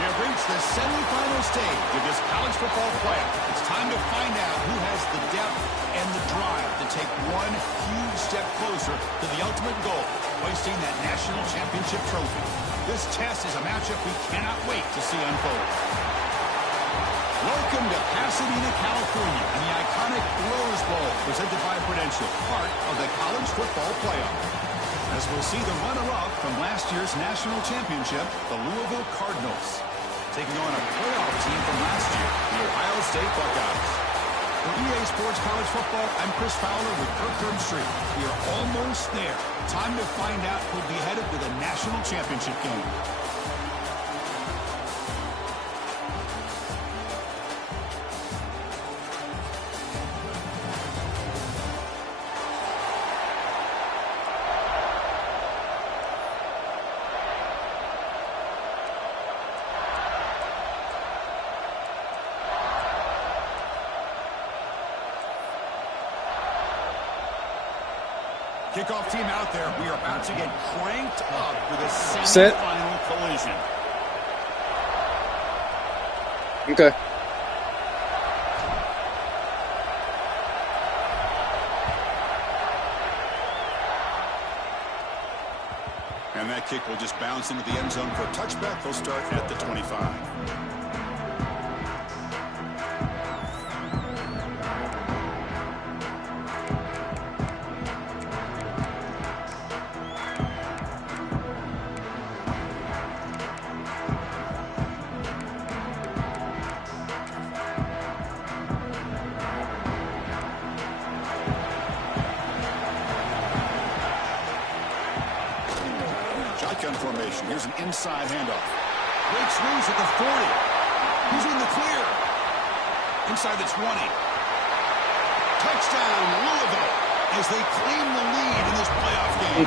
We have reached the semifinal stage of this college football playoff. It's time to find out who has the depth and the drive to take one huge step closer to the ultimate goal, hoisting that national championship trophy. This test is a matchup we cannot wait to see unfold. Welcome to Pasadena, California, and the iconic Rose Bowl presented by Prudential, part of the college football playoff. As we'll see the runner-up from last year's national championship, the Louisville Cardinals, taking on a playoff team from last year, the Ohio State Buckeyes. For EA Sports College Football, I'm Chris Fowler with Kirk Herbstreit. We are almost there. Time to find out who'll be headed to the national championship game. Kickoff team out there. We are about to get cranked up with a semifinal collision. Okay. And that kick will just bounce into the end zone for a touchback. They'll start at the 25. Formation. Here's an inside handoff. Breaks loose at the 40. He's in the clear. Inside the 20. Touchdown, Louisville, as they claim the lead in this playoff game.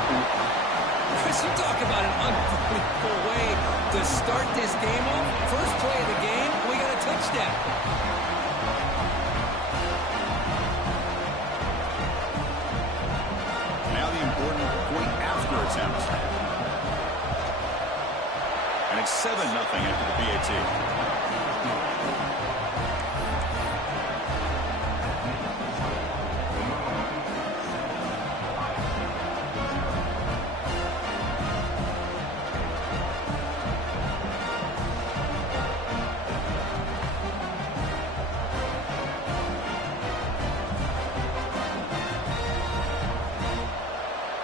Chris, you talk about an unbelievable way to start this game off. First play of the game, we got a touchdown. Now the important point after attempt. And it's 7-0 after the PAT.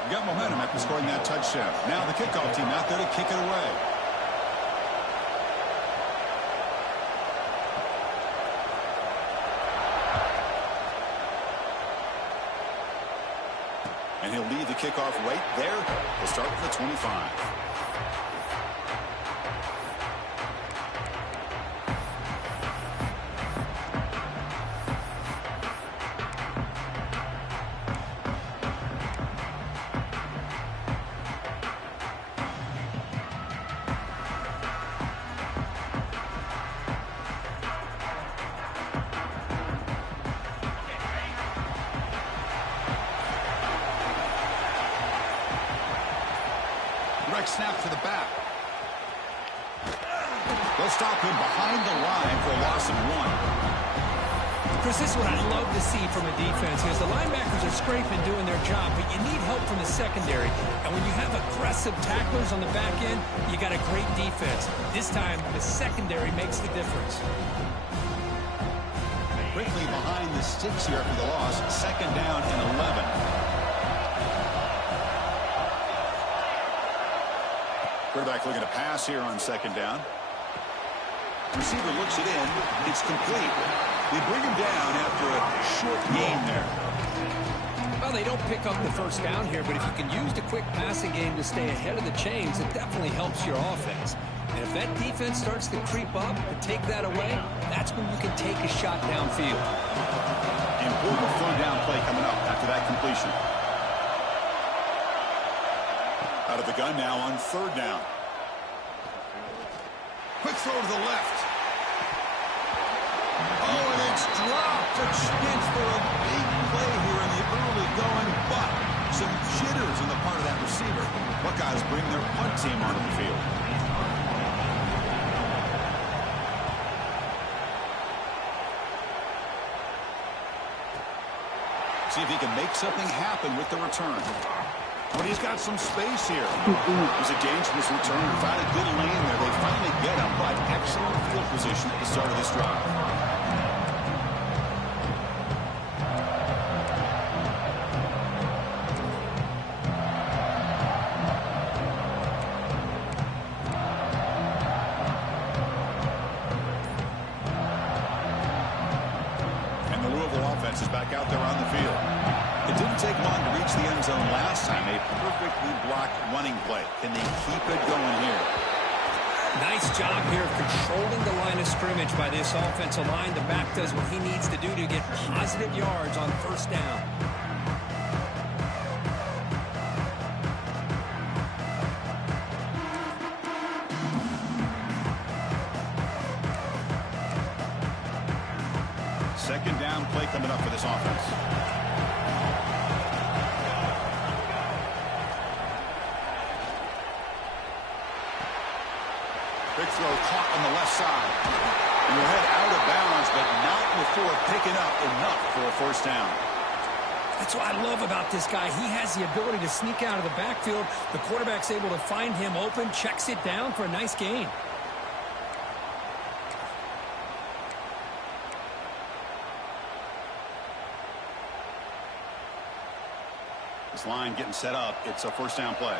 Got momentum after scoring that touchdown. Now the kickoff team out there to kick it away. And he'll lead the kickoff right there. We'll start with the 25. Snap to the back. They'll stop him behind the line for a loss of 1. Chris, this is what I love to see from a defense is the linebackers are scraping, doing their job, but you need help from the secondary. And when you have aggressive tacklers on the back end, you got a great defense. This time, the secondary makes the difference. Quickly behind the sticks here after the loss. 2nd down and 11. Quarterback looking to pass here on 2nd down. Receiver looks it in. It's complete. They bring him down after a short gain there. Well, they don't pick up the first down here, but if you can use the quick passing game to stay ahead of the chains, it definitely helps your offense. And if that defense starts to creep up and take that away, that's when you can take a shot downfield. Important third down play coming up after that completion. Out of the gun now on 3rd down. Quick throw to the left. Oh, and it's dropped. A chance for a big play here in the early going, but some jitters on the part of that receiver. Buckeyes bring their punt team onto the field. See if he can make something happen with the return. But he's got some space here. It was a dangerous return. Found a good lane there. They finally get him, but excellent field position at the start of this drive. And the Louisville offense is back out there on the field. It didn't take long to reach the end zone last time. A perfectly blocked running play. Can they keep it going here? Nice job here of controlling the line of scrimmage by this offensive line. The back does what he needs to do to get positive yards on first down. Second down play coming up for this offense. Big throw caught on the left side. And we'll head out of bounds, but not before picking up enough for a first down. That's what I love about this guy. He has the ability to sneak out of the backfield. The quarterback's able to find him open, checks it down for a nice gain. This line getting set up. It's a first down play.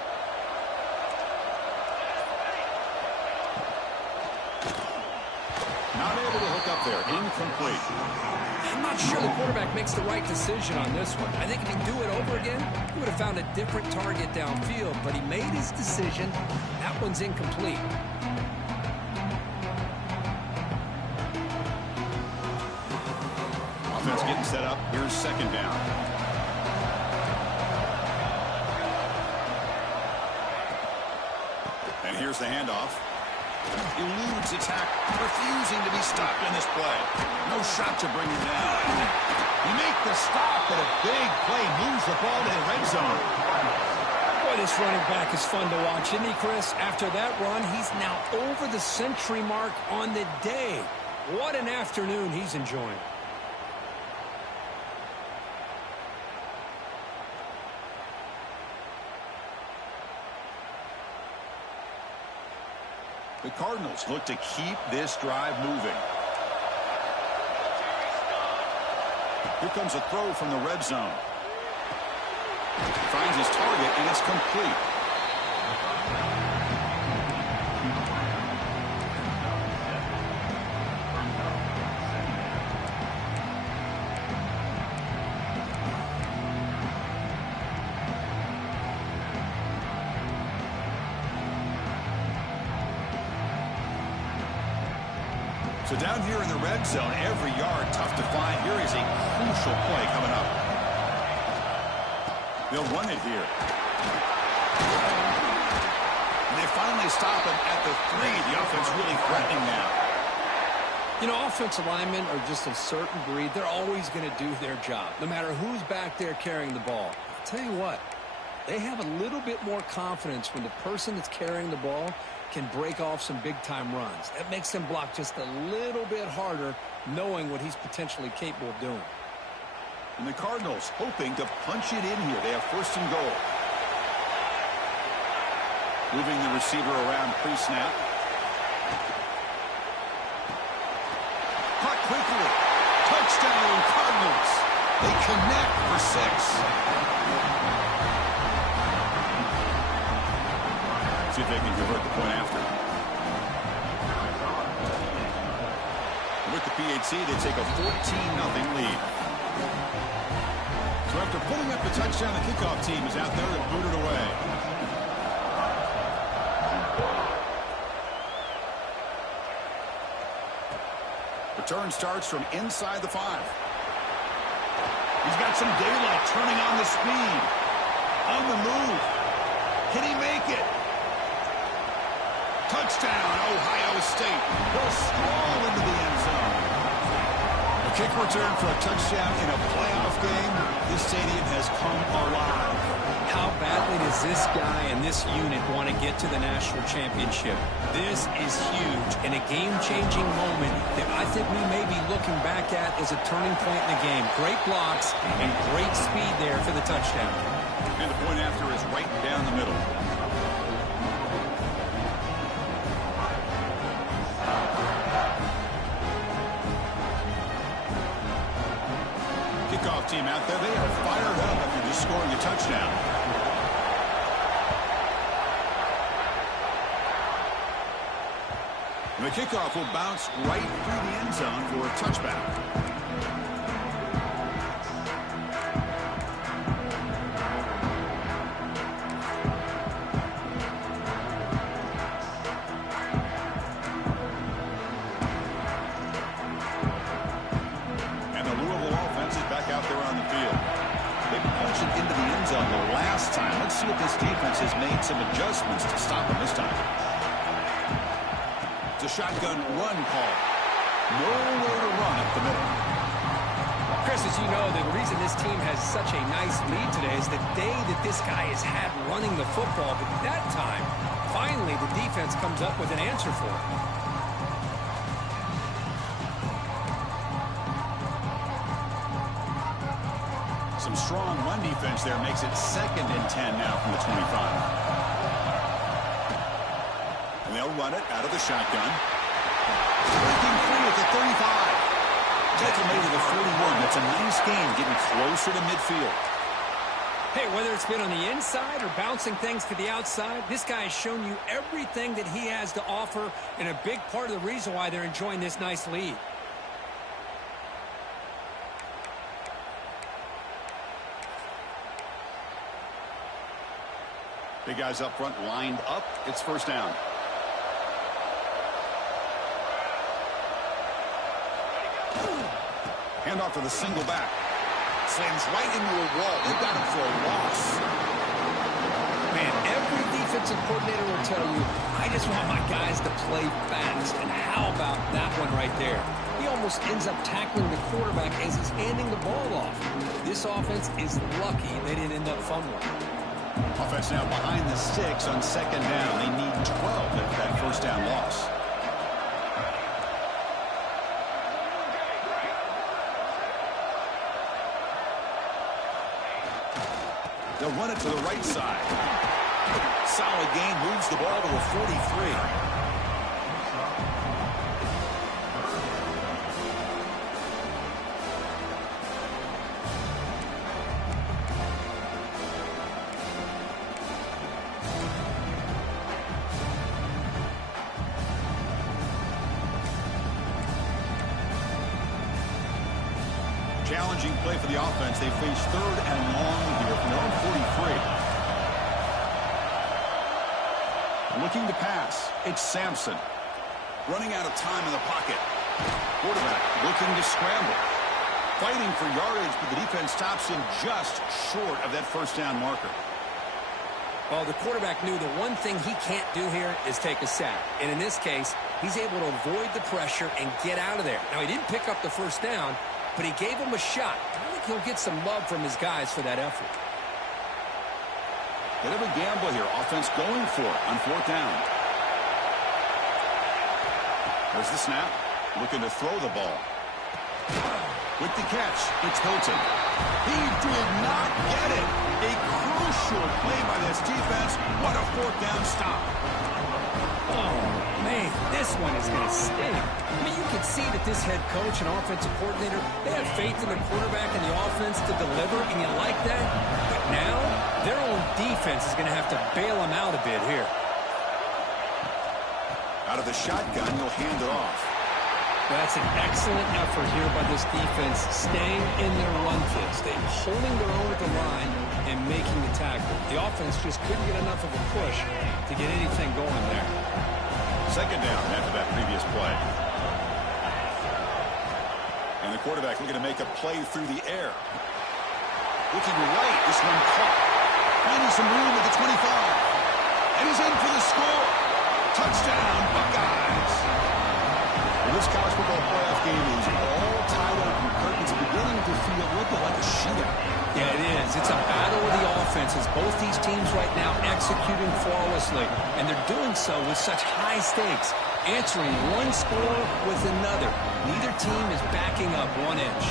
Not able to hook up there. Incomplete. I'm not sure the quarterback makes the right decision on this one. I think if he'd do it over again, he would have found a different target downfield, but he made his decision. That one's incomplete. Offense getting set up. Here's second down. And here's the handoff. Eludes attack, refusing to be stopped in this play. No shot to bring him down. You make the stop, but a big play moves the ball to the red zone. Boy, this running back is fun to watch, isn't he, Chris? After that run, he's now over the century mark on the day. What an afternoon he's enjoying. The Cardinals look to keep this drive moving. Here comes a throw from the red zone. Finds his target, and it's complete. So down here in the red zone, every yard tough to find. Here is a crucial play coming up. They'll run it here. And they finally stop him at the 3. The offense really threatening now. You know, offensive linemen are just a certain breed. They're always going to do their job, no matter who's back there carrying the ball. I'll tell you what, they have a little bit more confidence when the person that's carrying the ball can break off some big-time runs. That makes them block just a little bit harder, knowing what he's potentially capable of doing. And the Cardinals hoping to punch it in here. They have first and goal. Moving the receiver around pre-snap. Caught quickly. Touchdown, Cardinals. They connect for 6. See if they can convert the point after. With the PHC, they take a 14-0 lead. So after putting up the touchdown, the kickoff team is out there to boot it away. Return starts from inside the 5. He's got some daylight, turning on the speed. On the move. Can he make it? Touchdown, Ohio State. He'll stroll into the end zone. A kick return for a touchdown in a playoff game. This stadium has come alive. How badly does this guy and this unit want to get to the national championship? This is huge, and a game-changing moment that I think we may be looking back at as a turning point in the game. Great blocks and great speed there for the touchdown. And the point after is right down the middle. Kickoff team out there, they are fired up after just scoring a touchdown. And the kickoff will bounce right through the end zone for a touchback. See if this defense has made some adjustments to stop him this time. It's a shotgun run call. Nowhere to run up the middle. Chris, as you know, the reason this team has such a nice lead today is the day that this guy has had running the football. But that time, finally, the defense comes up with an answer for it. Some strong run defense there makes it 2nd and 10 now from the 25. And they'll run it out of the shotgun. Breaking free at the 35. Take him to the 41. That's a nice game, getting closer to midfield. Hey, whether it's been on the inside or bouncing things to the outside, this guy has shown you everything that he has to offer, and a big part of the reason why they're enjoying this nice lead. Big guys up front lined up. It's first down. Hand off to the single back. Slams right into a wall. They've got him for a loss. Man, every defensive coordinator will tell you, I just want my guys to play fast. And how about that one right there? He almost ends up tackling the quarterback as he's handing the ball off. This offense is lucky they didn't end up fumbling. Offense now behind the 6 on 2nd down. They need 12 after that first down loss. They'll run it to the right side. Solid gain, moves the ball to a 43. Challenging play for the offense. They face 3rd and long here from their own 43. Looking to pass. It's Sampson. Running out of time in the pocket. Quarterback looking to scramble. Fighting for yardage, but the defense stops him just short of that first down marker. Well, the quarterback knew the one thing he can't do here is take a sack. And in this case, he's able to avoid the pressure and get out of there. Now, he didn't pick up the first down, but he gave him a shot. I think he'll get some love from his guys for that effort. Bit of a gamble here. Offense going for it on 4th down. There's the snap. Looking to throw the ball. With the catch, it's Hilton. He did not get it. A crucial play by this defense. What a 4th down stop. Oh, man, this one is going to sting. I mean, you can see that this head coach and offensive coordinator, they have faith in the quarterback and the offense to deliver, and you like that. But now, their own defense is going to have to bail them out a bit here. Out of the shotgun, he'll hand it off. That's an excellent effort here by this defense, staying in their run fits. They're holding their own at the line and making the tackle. The offense just couldn't get enough of a push to get anything going there. 2nd down after that previous play. And the quarterback looking to make a play through the air. Looking right, this one caught. Finding some room at the 25. And he's in for the score. Touchdown, Buckeyes. Well, this college football playoff game is all tied up, and curtains beginning to feel a little bit like a shootout. Yeah, it is. It's a battle of the offenses. Both these teams right now executing flawlessly, and they're doing so with such high stakes. answering one score with another. Neither team is backing up 1 inch.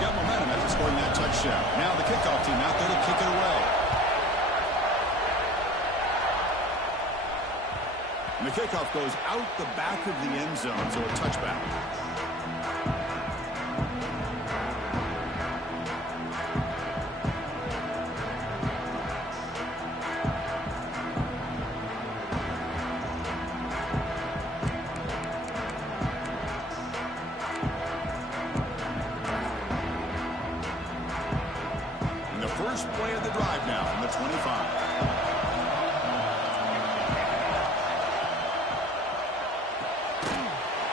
Got momentum after scoring that touchdown. Now the kickoff team out there to kick it away. And the kickoff goes out the back of the end zone, so a touchback. First play of the drive now from the 25.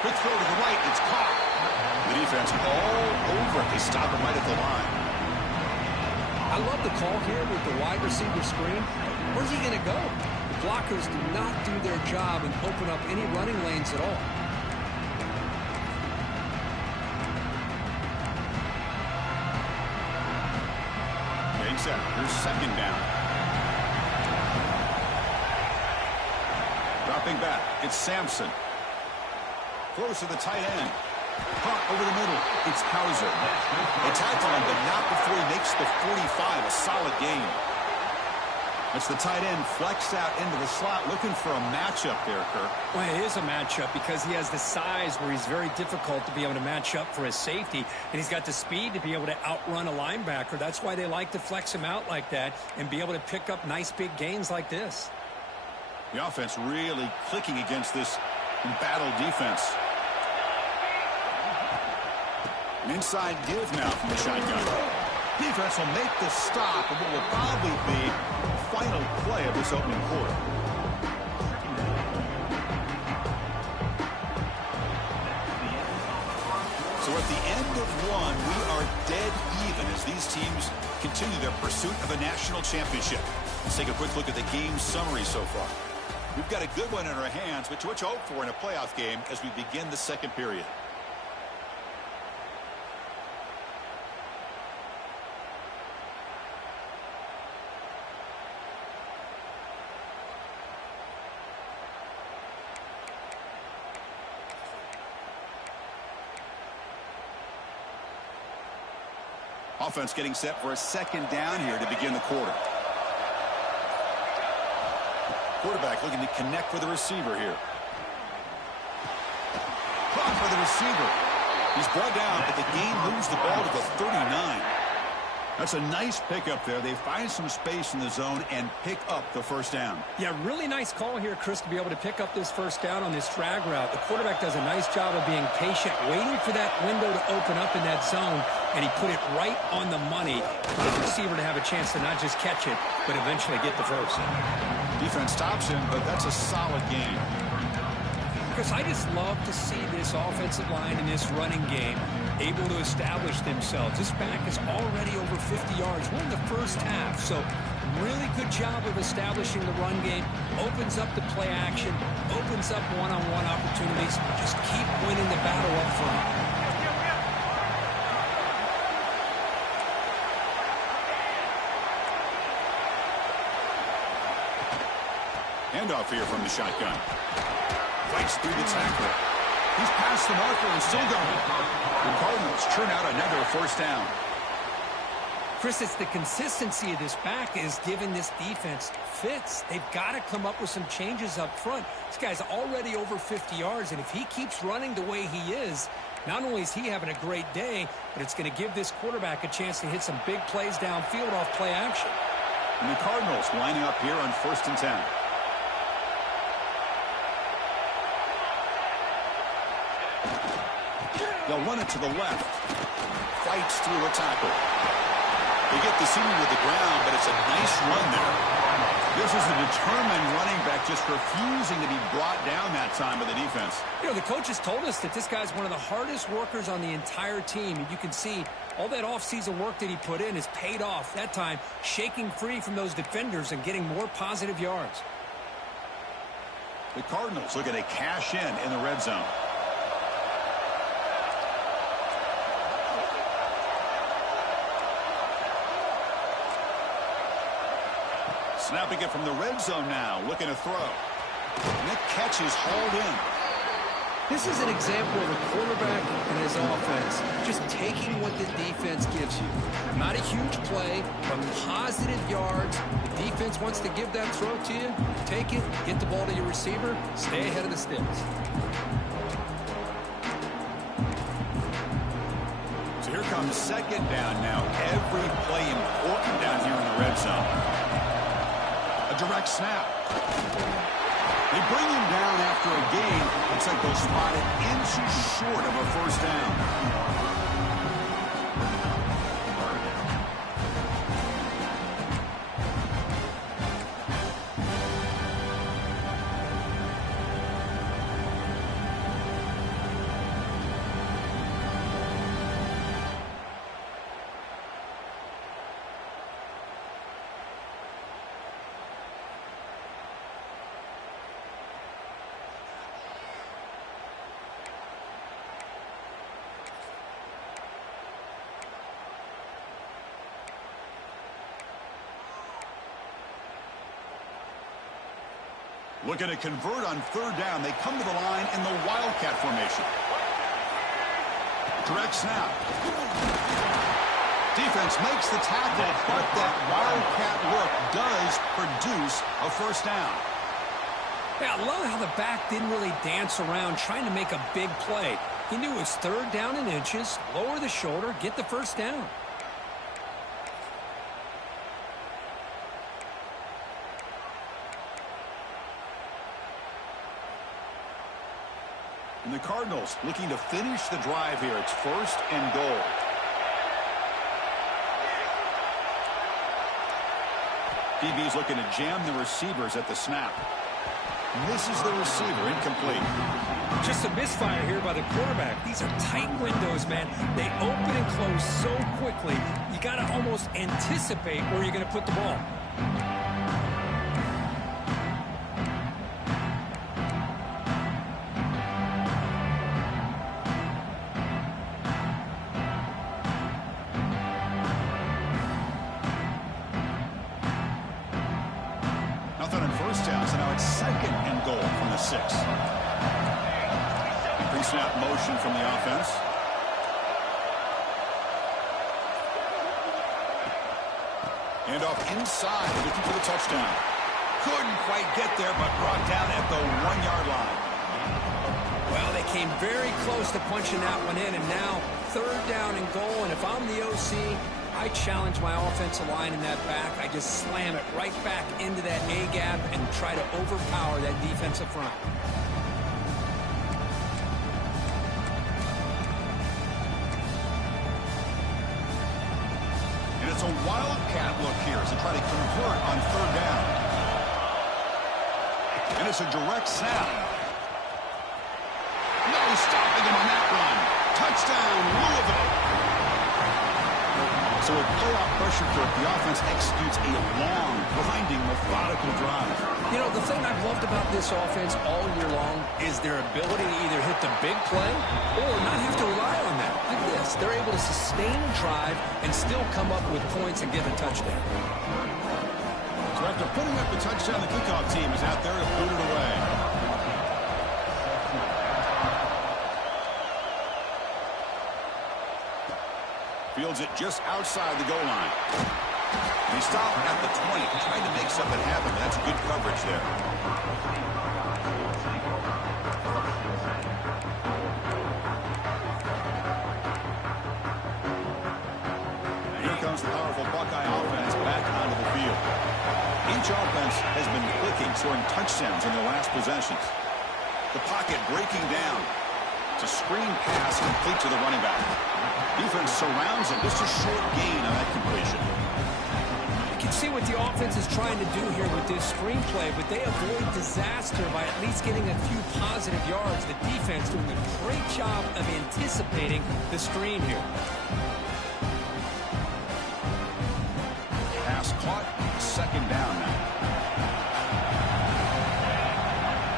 Quick throw to the right. It's caught. The defense all over. They stop him right at the line. I love the call here with the wide receiver screen. Where's he going to go? The blockers do not do their job and open up any running lanes at all. Here's second down. Dropping back. It's Sampson. Throws to the tight end. Caught over the middle. It's Hauser. They tackle him, but not before he makes the 45. A solid gain. It's the tight end flexed out into the slot, looking for a matchup there, Kirk. Well, it is a matchup because he has the size where he's very difficult to be able to match up for his safety, and he's got the speed to be able to outrun a linebacker. That's why they like to flex him out like that and be able to pick up nice big gains like this. The offense really clicking against this embattled defense. An inside give now from the shotgun. Defense will make the stop of what will probably be the final play of this opening quarter. So at the end of one, we are dead even as these teams continue their pursuit of a national championship. Let's take a quick look at the game summary so far. We've got a good one in our hands, but what you hope for in a playoff game as we begin the second period. Offense getting set for a second down here to begin the quarter. Quarterback looking to connect with the receiver here. Caught by the receiver. He's brought down, but the game moves the ball to the 39. That's a nice pickup there. They find some space in the zone and pick up the first down. Yeah, really nice call here, Chris, to be able to pick up this first down on this drag route. The quarterback does a nice job of being patient, waiting for that window to open up in that zone, and he put it right on the money for the receiver to have a chance to not just catch it, but eventually get the first. Defense stops him, but that's a solid game. Chris, I just love to see this offensive line in this running game able to establish themselves. This back is already over 50 yards. We're in the first half, so really good job of establishing the run game. Opens up the play action, opens up one-on-one opportunities. Just keep winning the battle up front. Handoff here from the shotgun. Fights through the tackle. He's past the marker and still going. The Cardinals churn out another first down. Chris, it's the consistency of this back is giving this defense fits. They've got to come up with some changes up front. This guy's already over 50 yards, and if he keeps running the way he is, not only is he having a great day, but it's going to give this quarterback a chance to hit some big plays downfield off play action. And the Cardinals lining up here on 1st and 10. They'll run it to the left. Fights through a tackle. They get the senior to the ground, but it's a nice run there. This is a determined running back just refusing to be brought down that time by the defense. You know, the coaches told us that this guy's one of the hardest workers on the entire team. And you can see all that offseason work that he put in has paid off. That time, shaking free from those defenders and getting more positive yards. The Cardinals looking to cash in the red zone. Snapping it from the red zone now, looking to throw. And that catch is hauled in. This is an example of a quarterback and his offense just taking what the defense gives you. Not a huge play, but positive yards. The defense wants to give that throw to you. Take it, get the ball to your receiver, stay ahead of the sticks. So here comes second down now. Every play important down here in the red zone. A direct snap. They bring him down after a gain. Looks like they'll spot it inches short of a first down. Looking to convert on third down. They come to the line in the Wildcat formation. Direct snap. Defense makes the tackle, but that Wildcat look does produce a first down. Yeah, I love how the back didn't really dance around trying to make a big play. He knew it was third down in inches, lower the shoulder, get the first down. And the Cardinals looking to finish the drive here. It's first and goal. DB's looking to jam the receivers at the snap. Misses the receiver, incomplete. Just a misfire here by the quarterback. These are tight windows, man. They open and close so quickly. You got to almost anticipate where you're going to put the ball. Nothing on first down, so now it's second and goal from the 6. Pre-snap motion from the offense. And off inside, looking for the touchdown. Couldn't quite get there, but brought down at the 1-yard line. Well, they came very close to punching that one in, and now third down and goal. And if I'm the OC, I challenge my offensive line in that back. I just slam it right back into that A-gap and try to overpower that defensive front. And it's a wildcat look here as they try to convert on third down. And it's a direct snap. No stopping him on that run. Touchdown, Louisville. So with playoff pressure for it, the offense executes a long, grinding, methodical drive. You know, the thing I've loved about this offense all year long is their ability to either hit the big play or not have to rely on that. Like this, they're able to sustain a drive and still come up with points and get a touchdown. So after putting up the touchdown, the kickoff team is out there to boot it away. Fields it just outside the goal line. They stop at the 20, trying to make something happen. That's good coverage there. And here comes the powerful Buckeye offense back onto the field. Each offense has been clicking, scoring touchdowns in their last possessions. The pocket breaking down. It's a screen pass complete to the running back. Defense surrounds him. Just a short gain on that completion. You can see what the offense is trying to do here with this screenplay, but they avoid disaster by at least getting a few positive yards. The defense doing a great job of anticipating the screen here. Pass caught. Second down now.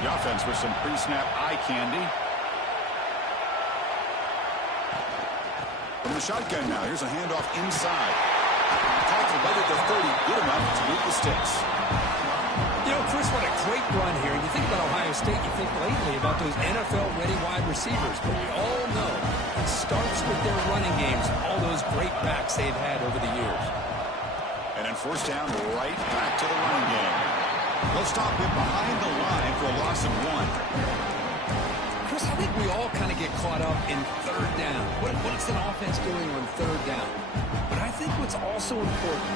The offense with some pre-snap eye candy. From the shotgun now, here's a handoff inside. Tackle led at the 30, good enough to move the sticks. Chris, what a great run here. You think about Ohio State, you think lately about those NFL-ready wide receivers. But we all know it starts with their running games, all those great backs they've had over the years. And then first down, right back to the running game. They'll stop him behind the line for a loss of 1. Chris, I think we all kind of get caught up in third down. What's an offense doing on third down? But I think what's also important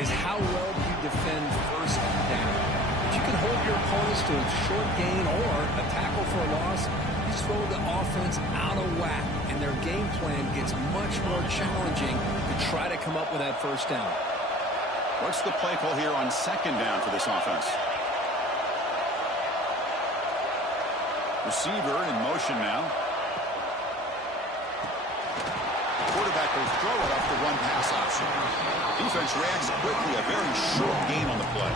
is how well you defend first down. If you can hold your opponents to a short gain or a tackle for a loss, you throw the offense out of whack, and their game plan gets much more challenging to try to come up with that first down. What's the play call here on second down for this offense? Receiver in motion now. Quarterback will throw it off the one pass option. Defense reacts quickly. A very short gain on the play.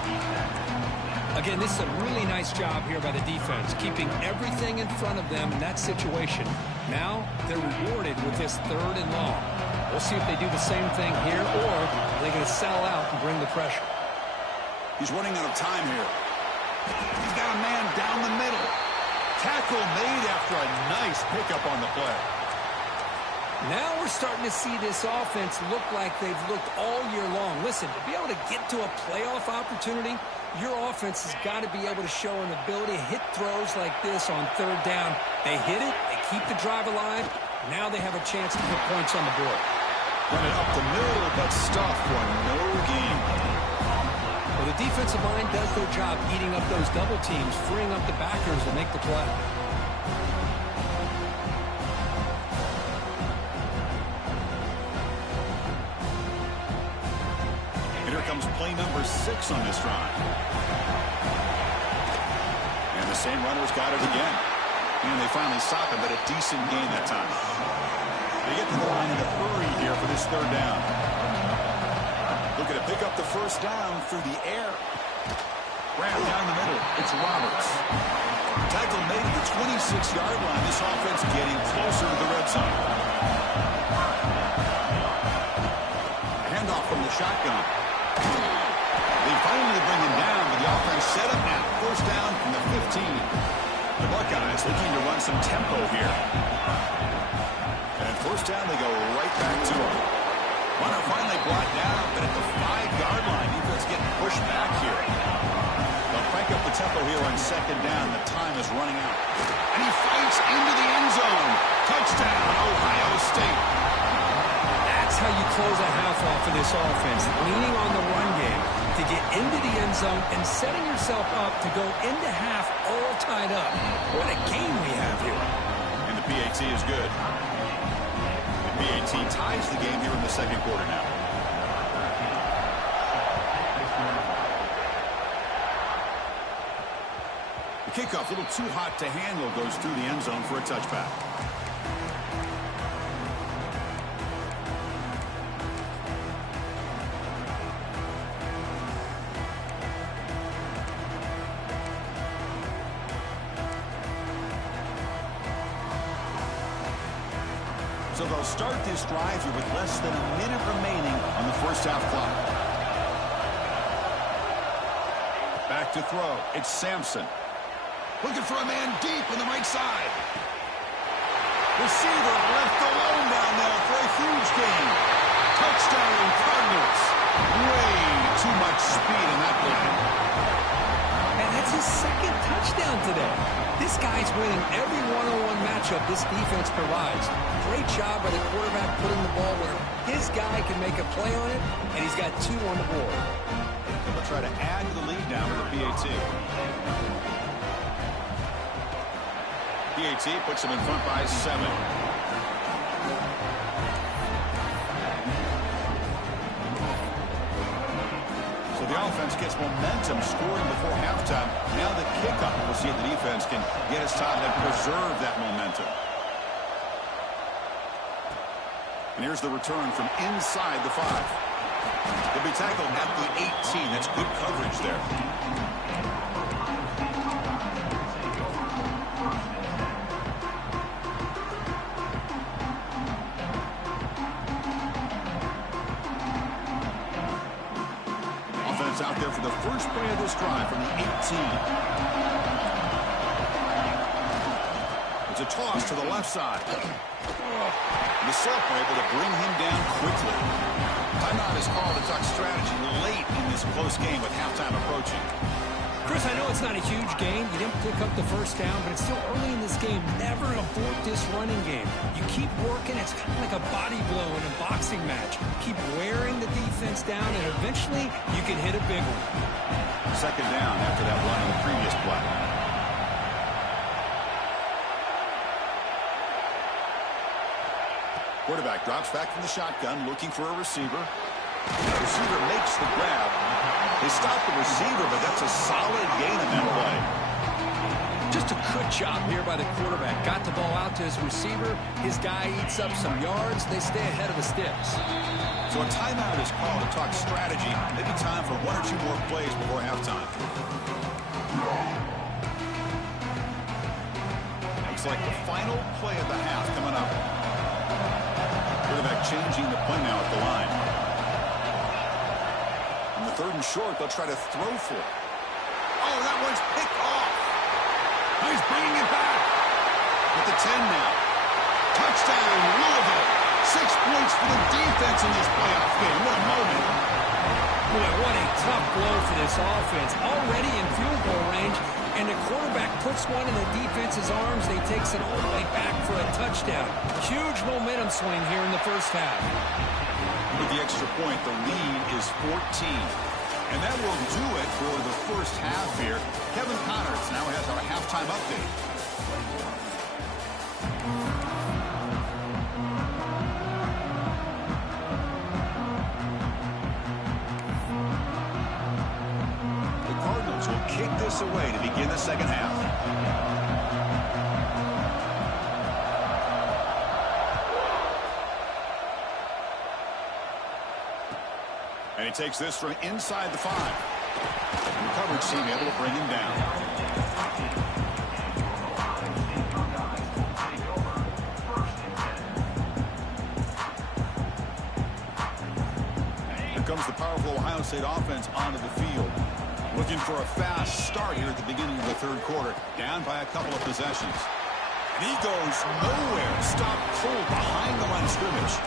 Again, this is a really nice job here by the defense, keeping everything in front of them in that situation. Now they're rewarded with this third and long. We'll see if they do the same thing here, or are they going to sell out and bring the pressure. He's running out of time here. He's got a man down the middle. Tackle made after a nice pickup on the play. Now we're starting to see this offense look like they've looked all year long. Listen, to be able to get to a playoff opportunity, your offense has got to be able to show an ability to hit throws like this on third down. They hit it, they keep the drive alive. Now they have a chance to put points on the board. Run it up the middle, but stuff for no gain. Well, the defensive line does their job eating up those double teams, freeing up the backers to make the play. And here comes play number 6 on this drive. And the same runner's got it again. And they finally stop him, but a decent gain that time. They get to the line in a hurry here for this third down. Looking to pick up the first down through the air. Grab down the middle. It's Roberts. Tackle made at the 26-yard line. This offense getting closer to the red zone. A handoff from the shotgun. They finally bring him down, but the offense set up now. First down from the 15. The Buckeyes looking to run some tempo here. And at first down, they go right back to him. Runner finally brought down, but at the 5-yard line, defense getting pushed back here. They'll crank up the tempo here on second down. The time is running out. And he fights into the end zone. Touchdown, Ohio State. That's how you close a half off of this offense, leaning on the run game to get into the end zone and setting yourself up to go into half all tied up. What a game we have here. And the PAT is good. The PAT ties the game here in the second quarter now. The kickoff, a little too hot to handle, goes through the end zone for a touchback. So they'll start this drive here with less than a minute remaining on the first half clock. Back to throw. It's Sampson. Looking for a man deep on the right side. Receiver left alone down there for a huge gain. Touchdown, Cardinals. Way too much speed in that play. And that's his second touchdown today. This guy's winning every one-on-one matchup this defense provides. Great job by the quarterback putting the ball where his guy can make a play on it, and he's got 2 on the board. They'll try to add to the lead now with the PAT. PAT puts them in front by 7. So the offense gets momentum, scoring before halftime. Now the kickoff. We'll see if the defense can get us time and preserve that momentum. And here's the return from inside the 5. He'll be tackled at the 18. That's good coverage there. Offense out there for the first play of this drive from the 18. It's a toss to the left side. The Sultan able to bring him down quickly. Timeout is called to talk strategy late in this close game with halftime approaching. Chris, I know it's not a huge game. You didn't pick up the first down, but it's still early in this game. Never abort this running game. You keep working. It's kind of like a body blow in a boxing match. Keep wearing the defense down, and eventually you can hit a big one. Second down after that run on the previous play. Quarterback drops back from the shotgun, looking for a receiver. The receiver makes the grab. They stop the receiver, but that's a solid gain in that play. Just a good job here by the quarterback. Got the ball out to his receiver. His guy eats up some yards. They stay ahead of the sticks. So a timeout is called to talk strategy. Maybe time for one or two more plays before halftime. Looks like the final play of the half coming up. Quarterback changing the play now at the line. On the third and short, they'll try to throw for it. Oh, that one's picked off. He's bringing it back. At the 10 now. Touchdown, Louisville. 6 points for the defense in this playoff game. What a moment. Boy, what a tough blow for this offense. Already in field goal range, and the quarterback puts one in the defense's arms. They takes it all the way back for a touchdown. Huge momentum swing here in the first half. With the extra point, the lead is 14. And that will do it for the first half here. Kevin Connors now has our halftime update. The Cardinals will kick this away to begin the second half. And he takes this from inside the 5. The coverage team able to bring him down. Here comes the powerful Ohio State offense onto the field. Looking for a fast start here at the beginning of the third quarter. Down by a couple of possessions. And he goes nowhere. Stop cold behind the line of scrimmage.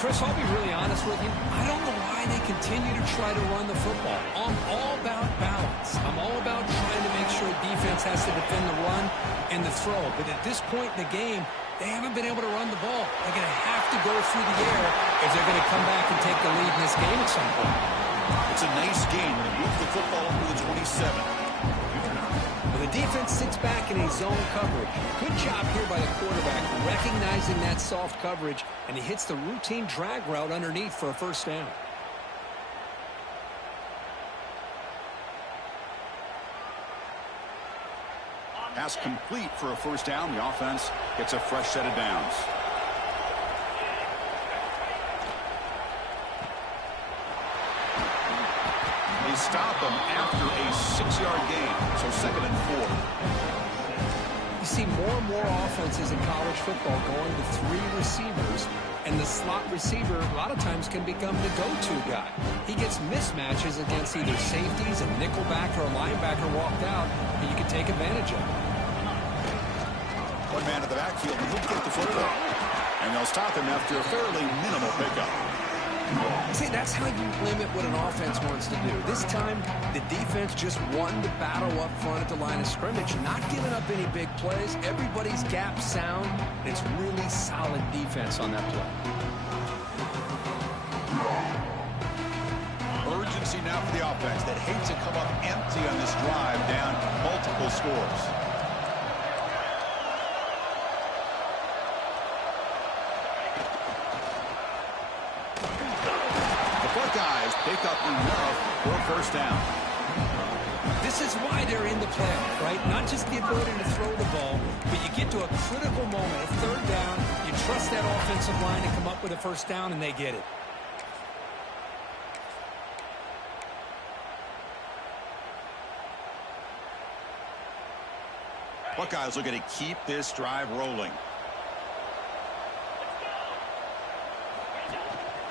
Chris, I'll be really honest with you. I don't know why they continue to try to run the football. I'm all about balance. I'm all about trying to make sure defense has to defend the run and the throw. But at this point in the game, they haven't been able to run the ball. They're going to have to go through the air if they're going to come back and take the lead in this game at some point. It's a nice game. They move the football up to the 27. The defense sits back in a zone coverage. Good job here by the quarterback recognizing that soft coverage, and he hits the routine drag route underneath for a first down. Pass complete for a first down. The offense gets a fresh set of downs. They stop him after a 6-yard gain, so 2nd and 4. You see more and more offenses in college football going to 3 receivers, and the slot receiver a lot of times can become the go-to guy. He gets mismatches against either safeties, a nickelback, or a linebacker walked out, and you can take advantage of it. One man to the backfield, and he'll get the football. And they'll stop him after a fairly minimal pickup. See, that's how you limit what an offense wants to do. This time, the defense just won the battle up front at the line of scrimmage, not giving up any big plays. Everybody's gap sound. It's really solid defense on that play. Urgency now for the offense that hates to come up empty on this drive, down multiple scores. Buckeyes pick up enough for a first down. This is why they're in the playoff, right? Not just the ability to throw the ball, but you get to a critical moment, a third down, you trust that offensive line to come up with a first down, and they get it. Buckeyes looking to keep this drive rolling.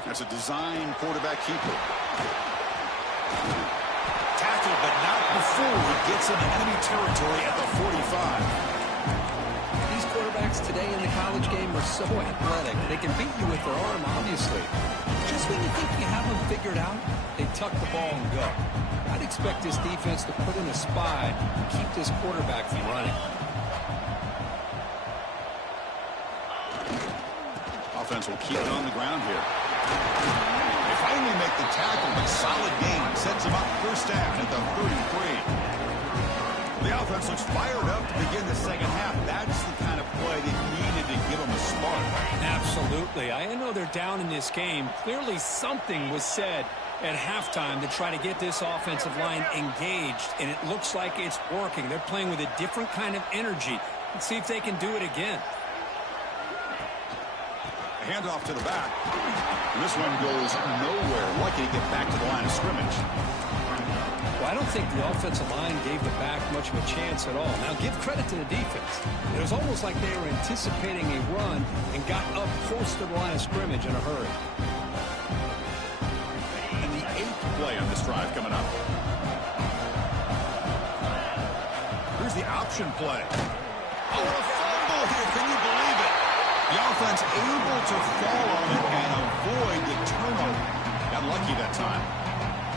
That's a design quarterback keeper. Tackled, but not before he gets into enemy territory at the 45. These quarterbacks today in the college game are so athletic. They can beat you with their arm, obviously. Just when you think you have them figured out, they tuck the ball and go. I'd expect this defense to put in a spy and keep this quarterback from running. Offense will keep it on the ground here. They finally make the tackle, but solid gain sets them up first down at the 33. The offense looks fired up to begin the second half. That's the kind of play that needed to give them a spark. Absolutely. I know they're down in this game. Clearly something was said at halftime to try to get this offensive line engaged, and it looks like it's working. They're playing with a different kind of energy. Let's see if they can do it again. A handoff to the back. And this one goes nowhere. Lucky to get back to the line of scrimmage. Well, I don't think the offensive line gave the back much of a chance at all. Now, give credit to the defense. It was almost like they were anticipating a run and got up close to the line of scrimmage in a hurry. And the 8th play on this drive coming up. Here's the option play. Oh, a fumble here. Can you believe it? The offense able to fall on it and avoid the turnover. Got lucky that time.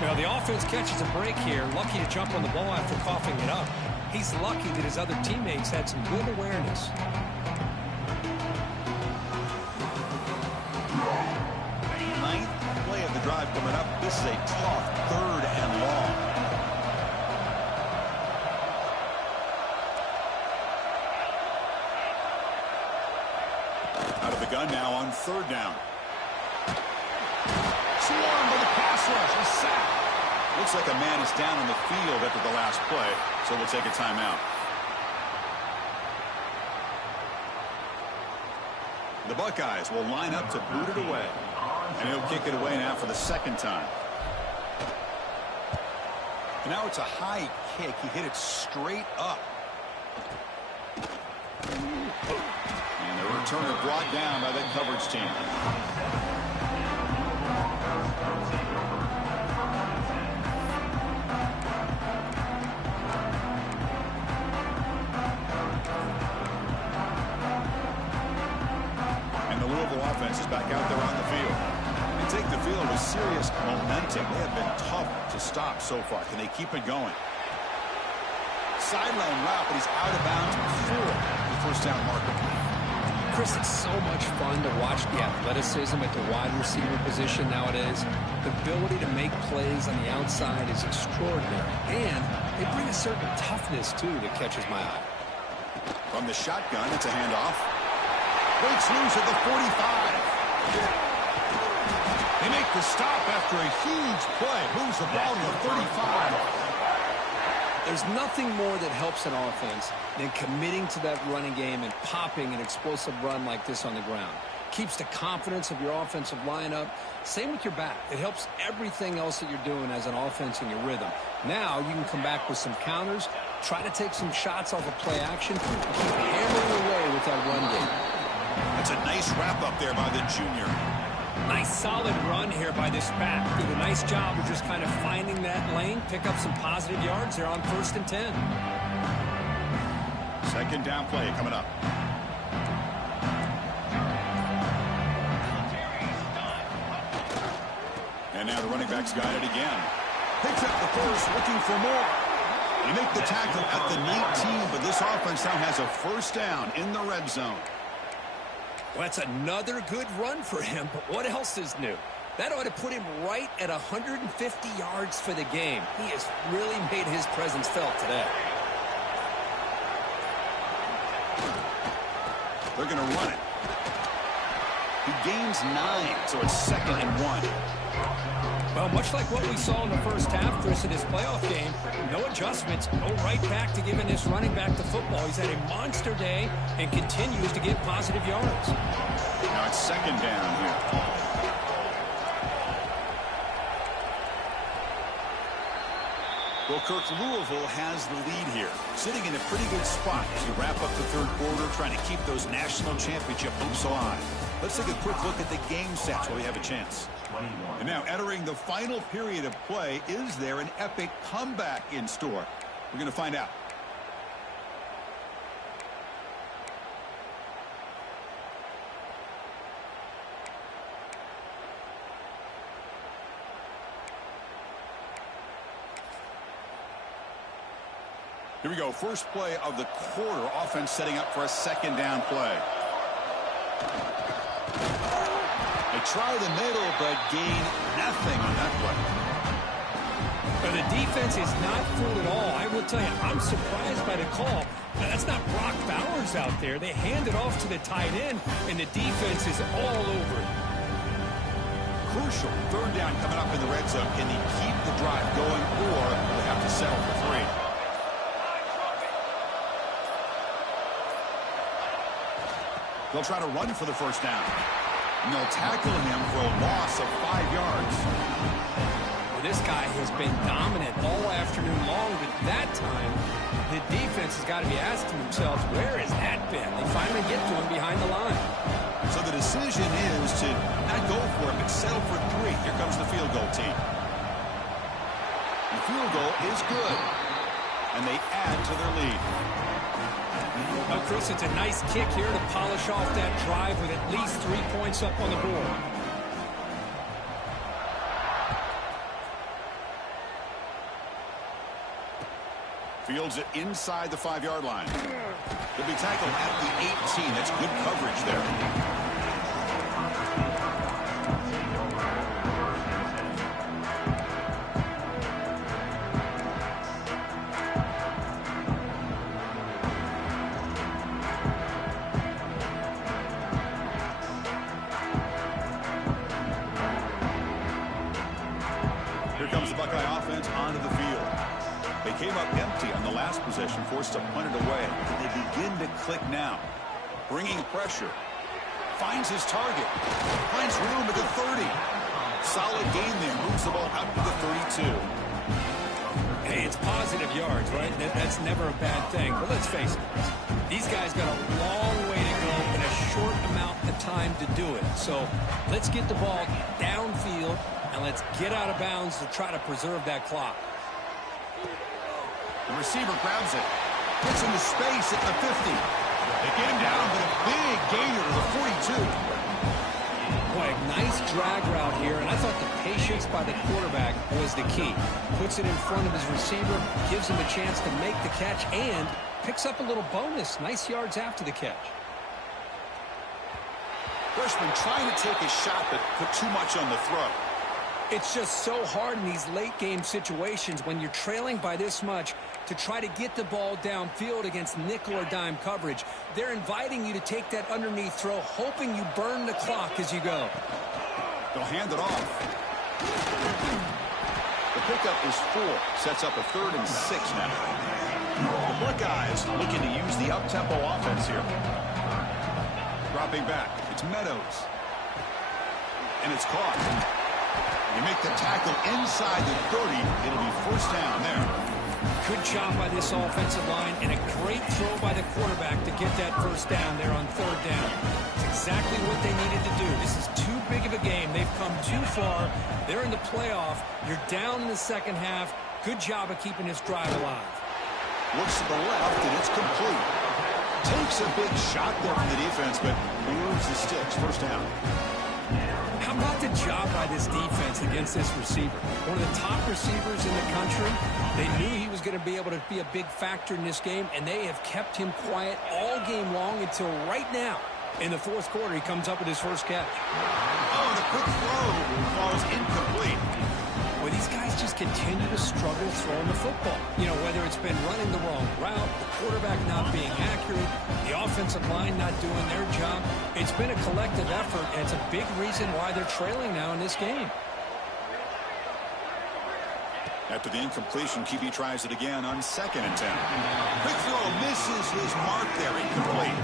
Well, the offense catches a break here. Lucky to jump on the ball after coughing it up. He's lucky that his other teammates had some good awareness. Ninth play of the drive coming up. This is a tough 3rd and long. Out of the gun now on 3rd down. Swarmed by the pass rush. A sack. Looks like a man is down on the field after the last play, so we'll take a timeout. The Buckeyes will line up to boot it away. And he'll kick it away now for the 2nd time. And now it's a high kick. He hit it straight up. And the returner brought down by that coverage team. And the Louisville offense is back out there on the field. They take the field with serious momentum. They have been tough to stop so far. Can they keep it going? Sideline route, but he's out of bounds before the first down marker. Chris, it's so much fun to watch the athleticism at the wide receiver position nowadays. The ability to make plays on the outside is extraordinary. And they bring a certain toughness, too, that catches my eye. From the shotgun, it's a handoff. Breaks loose at the 45. They make the stop after a huge play. Moves the ball to the 35. There's nothing more that helps an offense than committing to that running game and popping an explosive run like this on the ground. Keeps the confidence of your offensive lineup. Same with your back. It helps everything else that you're doing as an offense in your rhythm. Now you can come back with some counters, try to take some shots off of play action, and keep hammering away with that run game. That's a nice wrap up there by the junior. Nice solid run here by this back. Did a nice job of just kind of finding that lane, pick up some positive yards there on 1st and 10. 2nd down play coming up. And now the running back's got it again. Picks up the first, looking for more. They make the tackle at the 19, but this offense now has a 1st down in the red zone. Well, that's another good run for him, but what else is new? That ought to put him right at 150 yards for the game. He has really made his presence felt today. They're going to run it. He gains 9, so it's 2nd and 1. Well, much like what we saw in the first half, Chris, in his playoff game, no adjustments, go right back to giving this running back the football. He's had a monster day and continues to get positive yards. Now it's 2nd down here. Well, Kirk, Louisville has the lead here, sitting in a pretty good spot as you wrap up the third quarter, trying to keep those national championship hopes alive. Let's take a quick look at the game stats while we have a chance. And now entering the final period of play, is there an epic comeback in store? We're going to find out. Here we go. First play of the quarter. Offense setting up for a second down play. They try the middle, but gain nothing on that play. But the defense is not fooled at all. I will tell you, I'm surprised by the call. Now, that's not Brock Bowers out there. They hand it off to the tight end, and the defense is all over it. Crucial. Third down coming up in the red zone. Can they keep the drive going, or they have to settle for 3? They'll try to run for the first down. And they'll tackle him for a loss of 5 yards. Well, this guy has been dominant all afternoon long, but that time, the defense has got to be asking themselves, where has that been? They finally get to him behind the line. So the decision is to not go for it, but settle for 3. Here comes the field goal team. The field goal is good. And they add to their lead. Well, Chris, it's a nice kick here to polish off that drive with at least 3 points up on the board. Fields it inside the 5-yard line. They'll be tackled at the 18. That's good coverage there. Here comes the Buckeye offense onto the field. They came up empty on the last possession, forced to punt it away. But they begin to click now. Bringing pressure. Finds his target. Finds room at the 30. Solid gain there. Moves the ball out to the 32. Hey, it's positive yards, right? That's never a bad thing. But let's face it, these guys got a long way to go in a short amount of time to do it. So let's get the ball downfield, and let's get out of bounds to try to preserve that clock. The receiver grabs it. Gets into space at the 50. They get him down, but a big gainer to the 42. Boy, a nice drag route here, and I thought the patience by the quarterback was the key. Puts it in front of his receiver, gives him a chance to make the catch, and picks up a little bonus. Nice yards after the catch. Freshman trying to take a shot, but put too much on the throw. It's just so hard in these late-game situations when you're trailing by this much to try to get the ball downfield against nickel or dime coverage. They're inviting you to take that underneath throw, hoping you burn the clock as you go. They'll hand it off. The pickup is 4. Sets up a 3rd and 6 now. The Buckeyes looking to use the up-tempo offense here. Dropping back. It's Meadows. And it's caught. You make the tackle inside the 30. It'll be first down there. Good job by this offensive line, and a great throw by the quarterback to get that first down there on 3rd down. It's exactly what they needed to do. This is too big of a game. They've come too far. They're in the playoff. You're down in the second half. Good job of keeping this drive alive. Looks to the left, and it's complete. Takes a big shot there from the defense, but moves the sticks. First down. How about the job by this defense against this receiver? One of the top receivers in the country. They knew he was going to be able to be a big factor in this game, and they have kept him quiet all game long until right now. In the 4th quarter, he comes up with his first catch. Oh, and a quick throw falls incomplete. Well, these guys just continue to struggle throwing the football. You know, whether it's been running the wrong route, the quarterback not being accurate, the offensive line not doing their job. It's been a collective effort, and it's a big reason why they're trailing now in this game. After the incompletion, QB tries it again on 2nd and 10. Quick throw misses his mark there, incomplete.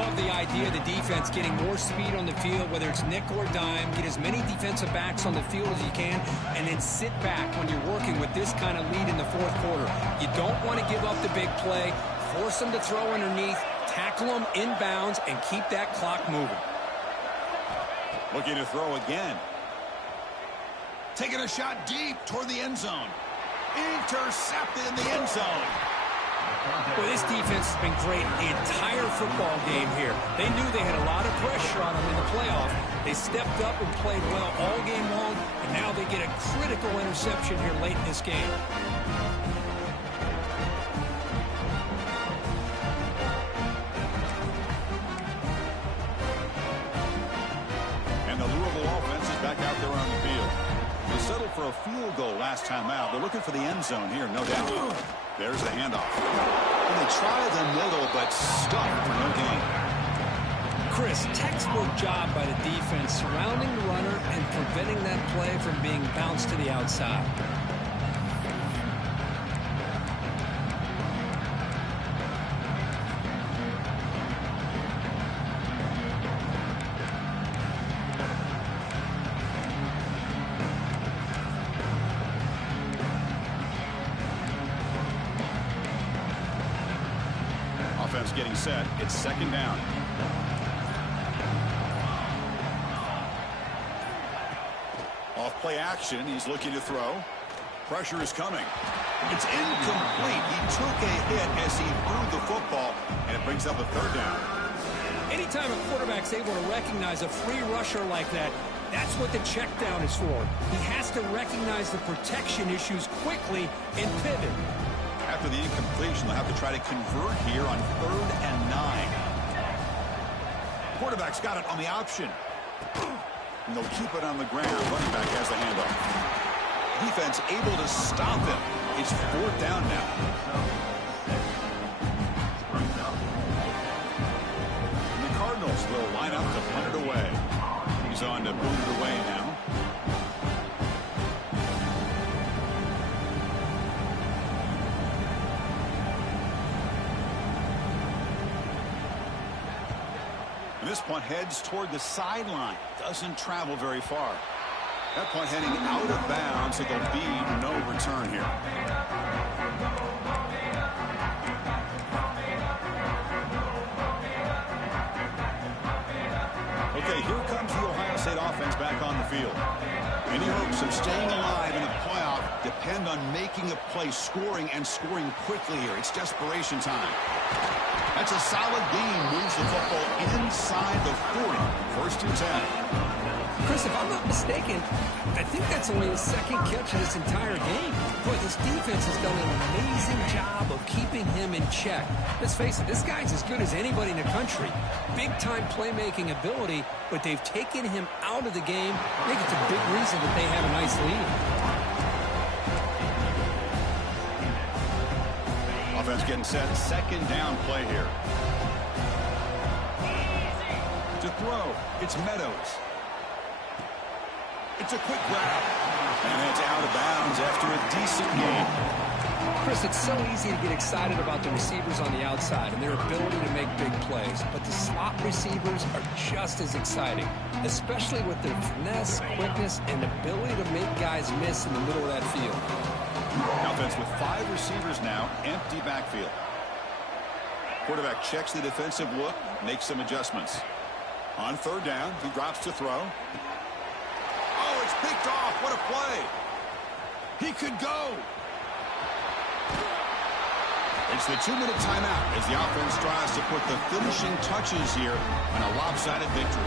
love the idea of the defense getting more speed on the field, whether it's nickel or dime. Get as many defensive backs on the field as you can, and then sit back when you're working with this kind of lead in the fourth quarter. You don't want to give up the big play. Force them to throw underneath, tackle them inbounds, and keep that clock moving. Looking to throw again. Taking a shot deep toward the end zone. Intercepted in the end zone. Well, this defense has been great the entire football game here. They knew they had a lot of pressure on them in the playoff. They stepped up and played well all game long, and now they get a critical interception here late in this game. And the Louisville offense is back out there on the field. They settled for a field goal last time out. They're looking for the end zone here, no doubt. There's the handoff. And they try the middle, but stuck for no gain. Chris, textbook job by the defense surrounding the runner and preventing that play from being bounced to the outside. Offense getting set. It's second down. Off play action. He's looking to throw. Pressure is coming. It's incomplete. He took a hit as he threw the football, and it brings up a third down. Anytime a quarterback's able to recognize a free rusher like that, that's what the check down is for. He has to recognize the protection issues quickly and pivot. After the incompletion, they'll have to try to convert here on 3rd and 9. Quarterback's got it on the option. And they'll keep it on the ground. Running back has the handoff. Defense able to stop him. It's 4th down now. And the Cardinals will line up to punt it away. He's on to boot it away now. This punt heads toward the sideline. Doesn't travel very far. That punt heading out of bounds, so there'll be no return here. Okay, here comes the Ohio State offense back on the field. Any hopes of staying alive in a playoff depend on making a play, scoring, and scoring quickly here. It's desperation time. That's a solid game. Moves the football inside the 40. 1st and 10. Chris, if I'm not mistaken, I think that's only his second catch of this entire game. Boy, this defense has done an amazing job of keeping him in check. Let's face it, this guy's as good as anybody in the country. Big-time playmaking ability, but they've taken him out of the game. I think it's a big reason that they have a nice lead. Offense getting set. Second down play here. To throw, it's Meadows. It's a quick grab. And it's out of bounds after a decent game. Chris, it's so easy to get excited about the receivers on the outside and their ability to make big plays. But the slot receivers are just as exciting, especially with their finesse, quickness, and ability to make guys miss in the middle of that field. Offense with 5 receivers now, empty backfield. Quarterback checks the defensive look, makes some adjustments. On 3rd down, he drops to throw. Oh, it's picked off. What a play. He could go. It's the 2-minute timeout as the offense tries to put the finishing touches here on a lopsided victory.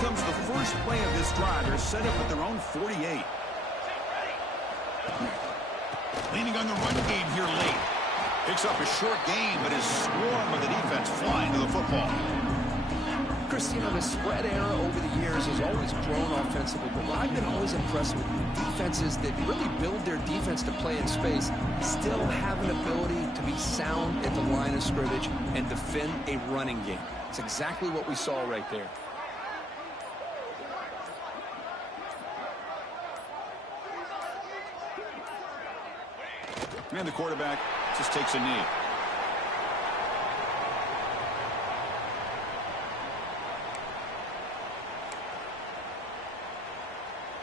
Comes the first play of this drive. They're set up at their own 48. Leaning on the run game here late. Picks up a short gain, but is swarmed by the defense flying to the football. Chris, you know, the spread era over the years has always grown offensively, but what I've been always impressed with defenses that really build their defense to play in space still have an ability to be sound at the line of scrimmage and defend a running game. It's exactly what we saw right there. And the quarterback just takes a knee.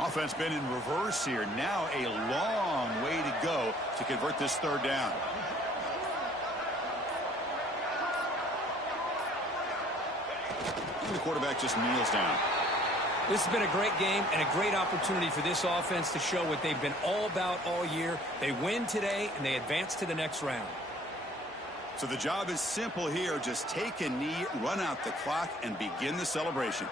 Offense been in reverse here. Now a long way to go to convert this third down. And the quarterback just kneels down. This has been a great game and a great opportunity for this offense to show what they've been all about all year. They win today, and they advance to the next round. So the job is simple here. Just take a knee, run out the clock, and begin the celebration.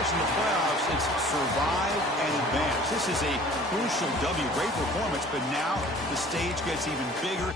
In the playoffs, it's survive and advance. This is a crucial W. Great performance, but now the stage gets even bigger.